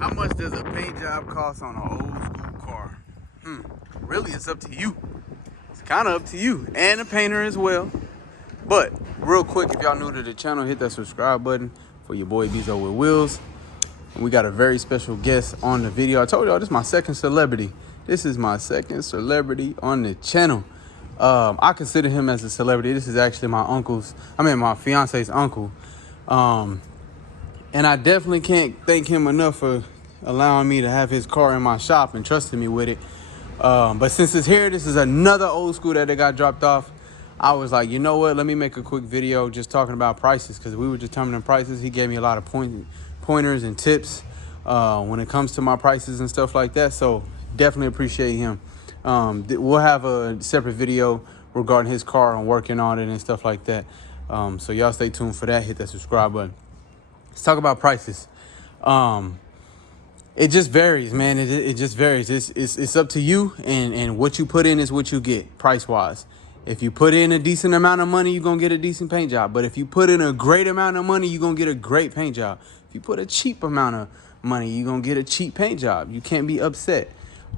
How much does a paint job cost on an old school car? Really, it's up to you. It's kind of up to you and the painter as well. But real quick, if y'all new to the channel, hit that subscribe button for your boy Bezo with Wheels. And we got a very special guest on the video. I told y'all this is my second celebrity. This is my second celebrity on the channel. I consider him as a celebrity. This is actually my fiance's uncle. And I definitely can't thank him enough for allowing me to have his car in my shop and trusting me with it. But since it's here, this is another old school that they got dropped off. I was like, you know what? Let me make a quick video just talking about prices, because we were determining prices. He gave me a lot of pointers and tips when it comes to my prices and stuff like that. So definitely appreciate him. We'll have a separate video regarding his car and working on it and stuff like that. So y'all stay tuned for that. Hit that subscribe button. Let's talk about prices. It just varies, man. It just varies. It's up to you, and what you put in is what you get price wise. If you put in a decent amount of money, you're gonna get a decent paint job. But if you put in a great amount of money, you're gonna get a great paint job. If you put a cheap amount of money, you're gonna get a cheap paint job. You can't be upset.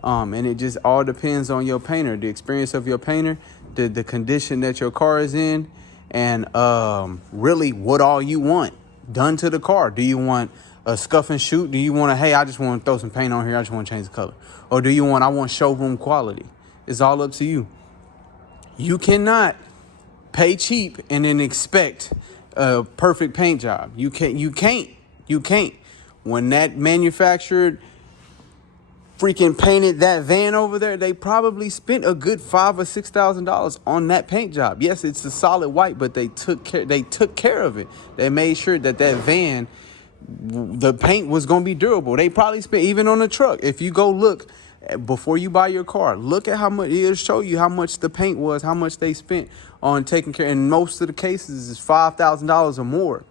And it just all depends on your painter, the experience of your painter, the condition that your car is in, and really what all you want done to the car. Do you want a scuff and shoot? Do you want hey, I just want to throw some paint on here, I just want to change the color? Or do you want, I want showroom quality? It's all up to you. You cannot pay cheap and then expect a perfect paint job. You can't. When that manufacturer freaking painted that van over there, they probably spent a good $5,000 or $6,000 on that paint job. Yes, it's a solid white, but they took care of it. They made sure that van, the paint was going to be durable. They probably spent, even on the truck, if you go look before you buy your car, look at how much, it'll show you how much the paint was, how much they spent on taking care. In most of the cases, is $5,000 or more.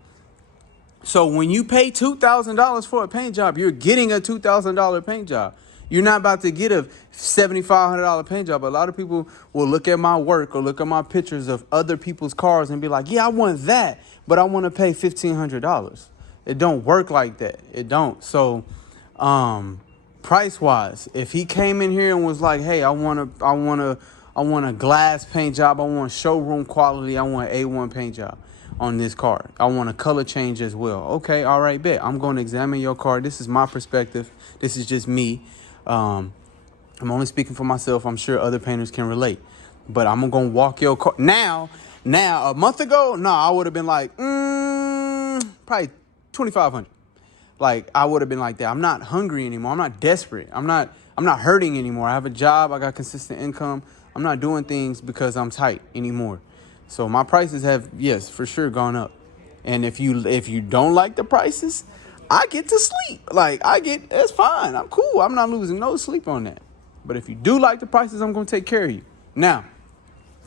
So when you pay $2,000 for a paint job, you're getting a $2,000 paint job. You're not about to get a $7,500 paint job. A lot of people will look at my work or look at my pictures of other people's cars and be like, yeah, I want that, but I want to pay $1,500. It don't work like that. It don't. So, price wise, if he came in here and was like, hey, I want a glass paint job, I want showroom quality, I want A1 paint job on this car, I want a color change as well. Okay, all right, bet. I'm going to examine your car. This is my perspective. This is just me. I'm only speaking for myself. I'm sure other painters can relate, but I'm going to walk your car. Now, a month ago, no, I would have been like, probably $2,500. Like, I would have been like that. I'm not hungry anymore. I'm not desperate. I'm not hurting anymore. I have a job. I got consistent income. I'm not doing things because I'm tight anymore. So my prices have, yes, for sure gone up. And if you don't like the prices, I get to sleep. Like, it's fine. I'm cool. I'm not losing no sleep on that. But if you do like the prices, I'm going to take care of you. Now,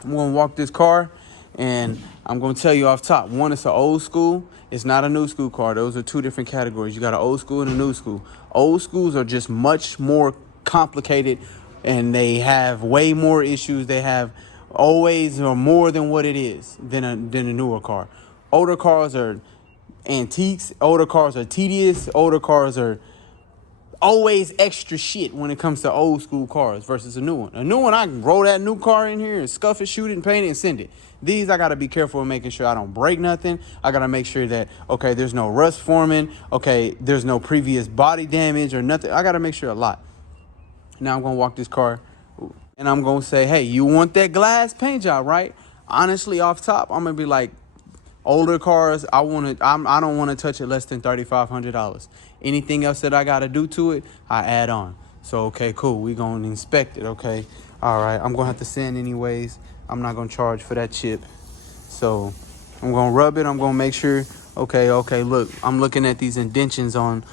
I'm going to walk this car, and I'm going to tell you off top. One, it's an old school. It's not a new school car. Those are two different categories. You got an old school and a new school. Old schools are just much more complicated, and they have way more issues. They have always or more than what it is than a newer car. Older cars are antiques. Older cars are tedious. Older cars are always extra shit when it comes to old school cars versus a new one. A new one, I can roll that new car in here and scuff it, shoot it, and paint it and send it. These, I got to be careful of making sure I don't break nothing. I got to make sure that, okay, there's no rust forming. Okay, there's no previous body damage or nothing. I got to make sure a lot. Now I'm going to walk this car, and I'm going to say, hey, you want that glass paint job, right? Honestly, off top, I'm going to be like, older cars, I don't want to touch it less than $3,500. Anything else that I got to do to it, I add on. So, okay, cool. We going to inspect it, okay? All right, I'm going to have to sand anyways. I'm not going to charge for that chip. So I'm going to rub it. I'm going to make sure. Okay, look. I'm looking at these indentions on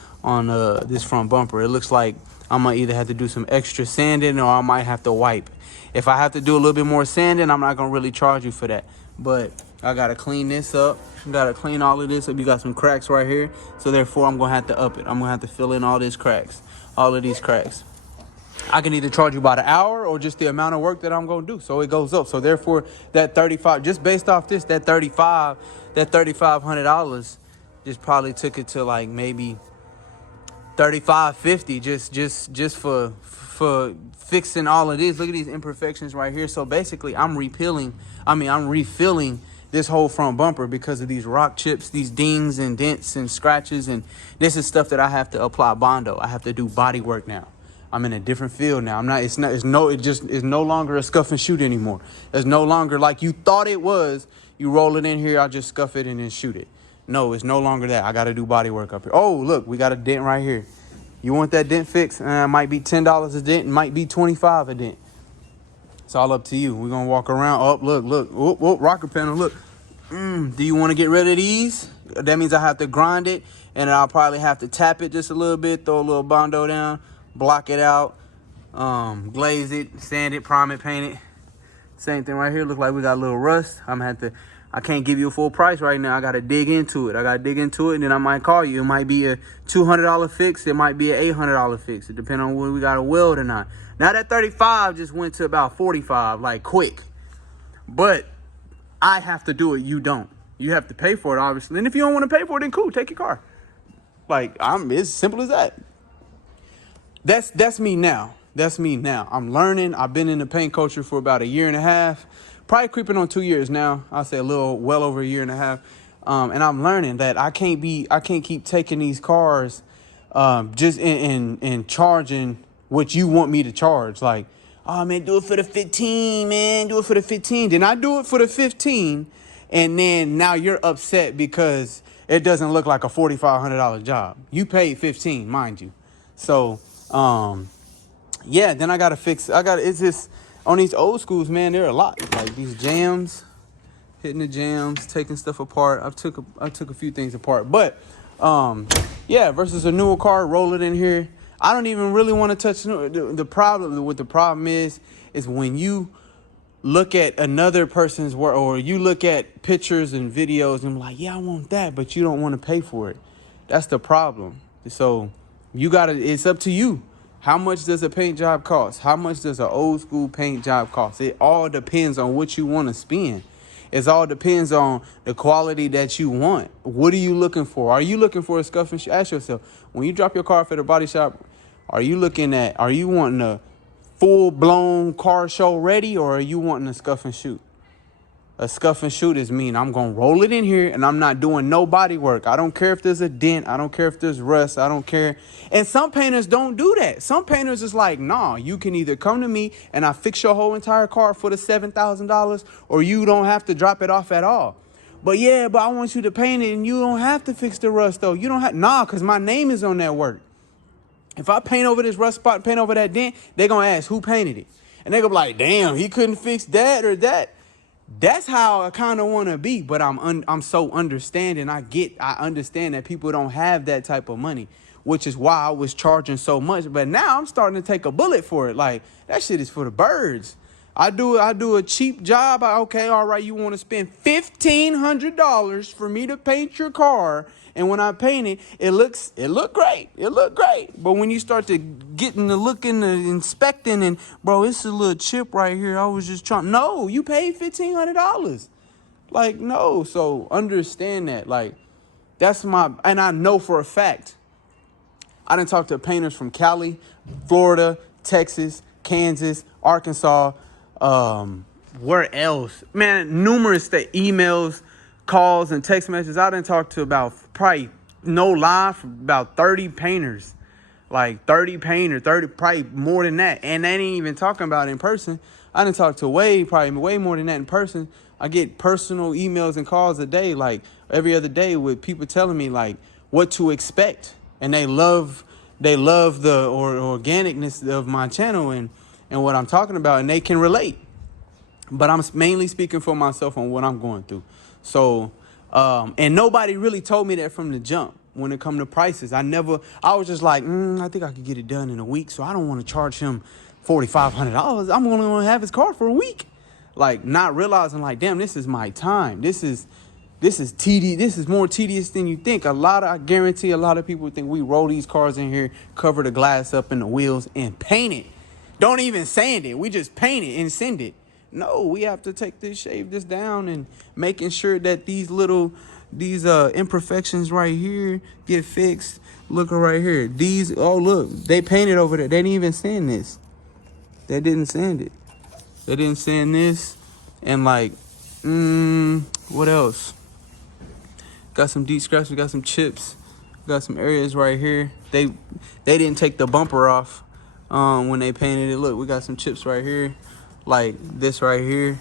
this front bumper. It looks like I'm going to either have to do some extra sanding or I might have to wipe. If I have to do a little bit more sanding, I'm not going to really charge you for that. But I got to clean this up. Got to clean all of this up. You got some cracks right here. So therefore, I'm going to have to up it. I'm going to have to fill in all these cracks. All of these cracks. I can either charge you by the hour or just the amount of work that I'm going to do. So it goes up. So therefore, that 35, just based off this, that $3,500 just probably took it to like maybe 3550 just for fixing all of this. Look at these imperfections right here. So basically I'm refilling this whole front bumper because of these rock chips, these dings and dents and scratches. And this is stuff that I have to apply Bondo. I have to do body work now. I'm in a different field now. It's no longer a scuff and shoot anymore. It's no longer like you thought it was. You roll it in here, I just scuff it and then shoot it. No, it's no longer that. I got to do body work up here. Oh, look, we got a dent right here. You want that dent fixed? It might be $10 a dent. It might be $25 a dent. It's all up to you. We're going to walk around. Oh, look. Oh, rocker panel, look. Do you want to get rid of these? That means I have to grind it, and I'll probably have to tap it just a little bit, throw a little Bondo down, block it out, glaze it, sand it, prime it, paint it. Same thing right here. Look like we got a little rust. I can't give you a full price right now. I got to dig into it. And then I might call you. It might be a $200 fix. It might be an $800 fix. It depends on whether we got a weld or not. Now that 35 just went to about 45, like quick. But I have to do it. You don't. You have to pay for it, obviously. And if you don't want to pay for it, then cool, take your car. Like, it's simple as that. That's me now. I'm learning. I've been in the paint culture for about a year and a half. Probably creeping on 2 years now. I'll say well over a year and a half. And I'm learning that I can't keep taking these cars just in charging what you want me to charge. Like, oh man, do it for the 15, man. Do it for the 15. Then I do it for the 15. And then now you're upset because it doesn't look like a $4,500 job. You paid 15, mind you. So, yeah, then it's just on these old schools, man, there are a lot. Like these jams, hitting the jams, taking stuff apart. I took a few things apart. But yeah, versus a newer car, roll it in here. I don't even really want to touch the problem is when you look at another person's work or you look at pictures and videos and like, yeah, I want that, but you don't want to pay for it. That's the problem. So it's up to you. How much does a paint job cost? How much does an old school paint job cost? It all depends on what you want to spend. It all depends on the quality that you want. What are you looking for? Are you looking for a scuff and shoot? Ask yourself, when you drop your car off at a body shop, are you wanting a full-blown car show ready, or are you wanting a scuff and shoot? A scuff and shoot is mean I'm going to roll it in here and I'm not doing no body work. I don't care if there's a dent. I don't care if there's rust. I don't care. And some painters don't do that. Some painters is like, nah, you can either come to me and I fix your whole entire car for the $7,000 or you don't have to drop it off at all. But I want you to paint it and you don't have to fix the rust though. You don't have, because my name is on that work. If I paint over this rust spot, paint over that dent, they're going to ask who painted it. And they're going to be like, damn, he couldn't fix that or that. That's how I kind of want to be, but I'm so understanding. I understand that people don't have that type of money, which is why I was charging so much. But now I'm starting to take a bullet for it. Like, that shit is for the birds. I do a cheap job. Okay, all right, you want to spend $1,500 for me to paint your car, and when I paint it, it look great. It look great. But when you start to getting the looking, the inspecting, and bro, it's a little chip right here. I was just trying. No, you paid $1,500. Like, no. So understand that. Like, and I know for a fact. I done talked to painters from Cali, Florida, Texas, Kansas, Arkansas. Where else? Man, numerous emails, calls, and text messages. I done talked to about probably, no lie, about 30 painters. Like 30 painters, 30, probably more than that. And they ain't even talking about it in person. I done talked to probably way more than that in person. I get personal emails and calls a day, like every other day, with people telling me like what to expect. And they love they love the organicness of my channel and what I'm talking about, and they can relate. But I'm mainly speaking for myself on what I'm going through. So, and nobody really told me that from the jump when it come to prices. I was just like, I think I could get it done in a week. So I don't want to charge him $4,500. I'm only going to have his car for a week. Like, not realizing like, damn, this is my time. This is tedious. This is more tedious than you think. I guarantee a lot of people think we roll these cars in here, cover the glass up in the wheels and paint it. Don't even sand it. We just paint it and send it. No, we have to shave this down and making sure that these imperfections right here get fixed. Look right here. Look, they painted over there. They didn't even sand this. They didn't sand it. They didn't sand this. And like, what else? Got some deep scratches. We got some chips. Got some areas right here. They didn't take the bumper off when they painted it. Look, we got some chips right here. Like this right here.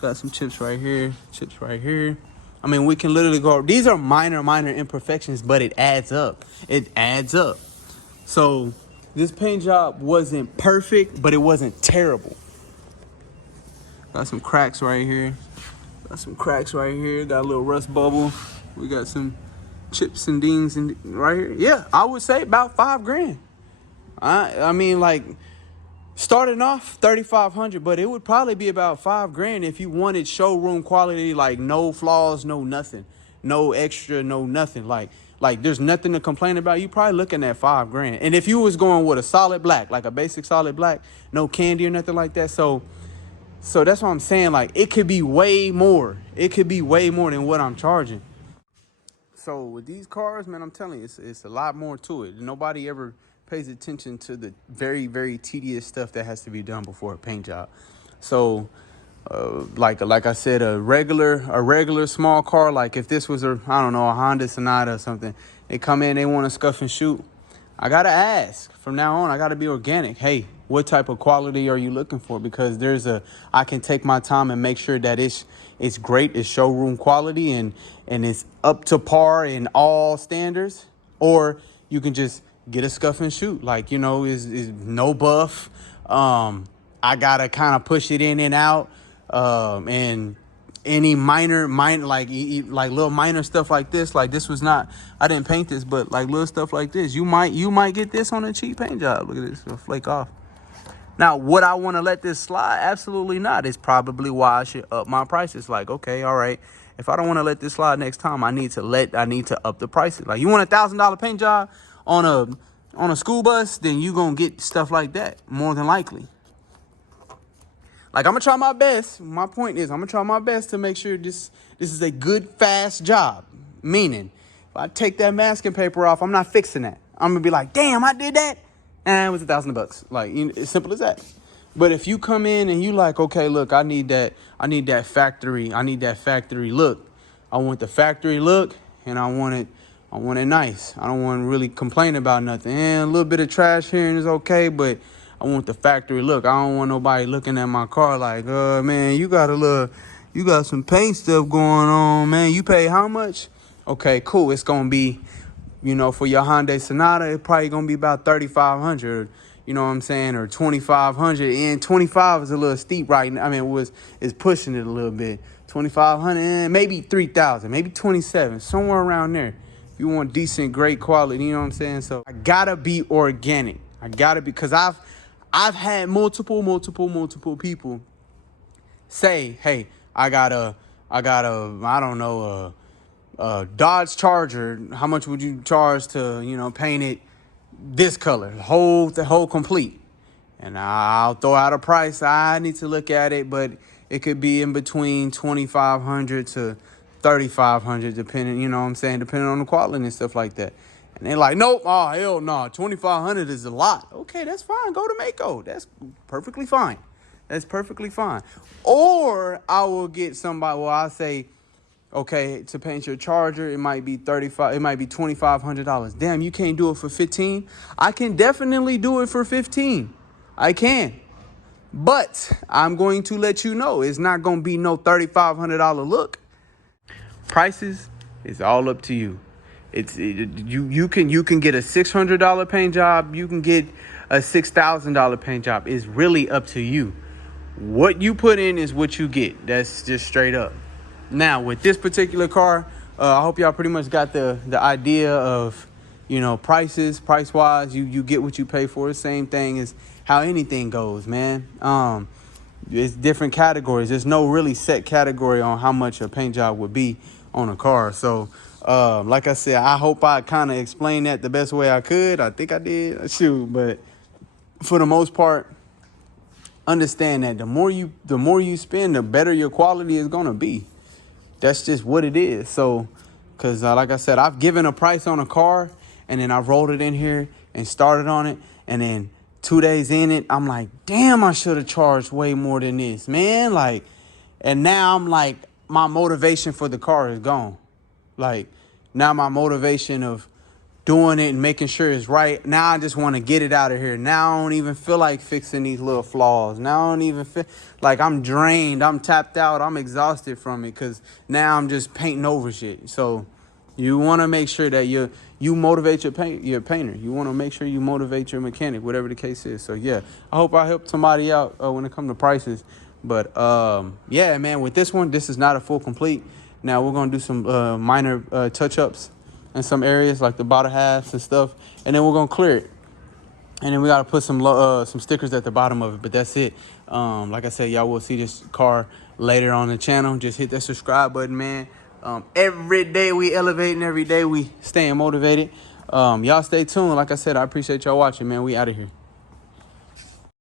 Got some chips right here. Chips right here. I mean, we can literally go. These are minor imperfections, but it adds up. It adds up. So this paint job wasn't perfect, but it wasn't terrible. Got some cracks right here. Got some cracks right here. Got a little rust bubble. We got some chips and dings and right here. Yeah, I would say about $5,000. I mean, like, starting off $3,500, but it would probably be about $5,000 if you wanted showroom quality, like no flaws, no nothing, no extra, no nothing. Like there's nothing to complain about. You probably looking at $5,000. And if you was going with a solid black, like a basic solid black, no candy or nothing like that, so that's what I'm saying. Like, it could be way more. It could be way more than what I'm charging. So with these cars, man, I'm telling you, it's a lot more to it. Nobody ever pays attention to the very, very tedious stuff that has to be done before a paint job. So, like I said, a regular small car, like if this was a Honda Sonata or something, they come in, they want to scuff and shoot. I gotta ask from now on. I gotta be organic. Hey, what type of quality are you looking for? Because I can take my time and make sure that it's great, it's showroom quality, and it's up to par in all standards. Or you can just get a scuff and shoot, like, is no buff. I gotta kind of push it in and out, and any minor like little minor stuff like this. Like, this was not, I didn't paint this, but like little stuff like this, you might get this on a cheap paint job. Look at this, it'll flake off. Now, would I want to let this slide? Absolutely not. It's probably why I should up my prices. Like, okay, all right, if I don't want to let this slide next time, I need to up the prices. Like, you want a $1,000 paint job on a school bus, then you gonna get stuff like that more than likely. Like, I'm gonna try my best. My point is, I'm gonna try my best to make sure this is a good, fast job. Meaning, if I take that masking paper off, I'm not fixing that. I'm gonna be like, damn, I did that, and it was $1,000. Like, it's simple as that. But if you come in and you like, okay, look, I need that factory look. I want the factory look, and I want it nice. I don't want to really complain about nothing. And a little bit of trash here and it's okay, but I want the factory look. I don't want nobody looking at my car like, man, you got some paint stuff going on, man. You pay how much? Okay, cool. It's gonna be, for your Hyundai Sonata, it's probably gonna be about $3,500. You know what I'm saying? Or $2,500. And 25 is a little steep right now. I mean, it's pushing it a little bit. 2,500 and maybe 3,000, maybe 27, somewhere around there. If you want decent, great quality, you know what I'm saying? So I gotta be organic. Because I've had multiple people say, hey, I got a Dodge Charger. How much would you charge to, paint it this color, the whole complete? And I'll throw out a price. I need to look at it, but it could be in between $2,500 to $3,500, depending, depending on the quality and stuff like that. And they're like, nope, oh, hell no, $2,500 is a lot. Okay, that's fine. Go to Mako. That's perfectly fine. That's perfectly fine. Or I will get somebody, I'll say, okay, to paint your Charger, it might be $2,500. Damn, you can't do it for $15,000? I can definitely do it for $15,000. I can. But I'm going to let you know, it's not going to be no $3,500 look. Prices is all up to you. You can get a $600 paint job. You can get a $6,000 paint job. It's really up to you. What you put in is what you get. That's just straight up. Now with this particular car, I hope y'all pretty much got the idea of, price wise. You get what you pay for. The same thing as how anything goes, man. It's different categories. There's no really set category on how much a paint job would be on a car. So like I said, I hope I kind of explained that the best way I could. I think I did. Shoot, but for the most part, understand that the more you spend, the better your quality is gonna be. That's just what it is. So, because like I said, I've given a price on a car, and then I rolled it in here and started on it, and then 2 days in it, I'm like, damn, I should have charged way more than this, man. Like, and now I'm like, my motivation for the car is gone. Like, now my motivation of doing it and making sure it's right. Now I just want to get it out of here. Now I don't even feel like fixing these little flaws. Now I don't even feel like I'm drained. I'm tapped out. I'm exhausted from it because now I'm just painting over shit. So you want to make sure that you motivate your painter. You want to make sure you motivate your mechanic, whatever the case is. So yeah, I hope I helped somebody out when it comes to prices. But yeah, man, with this one, this is not a full complete. Now we're gonna do some minor touch-ups in some areas like the bottom halves and stuff, and then we're gonna clear it. And then we gotta put some stickers at the bottom of it. But that's it. Like I said, y'all will see this car later on the channel. Just hit that subscribe button, man. Every day we elevating, every day we staying motivated. Y'all stay tuned. Like I said, I appreciate y'all watching, man. We out of here.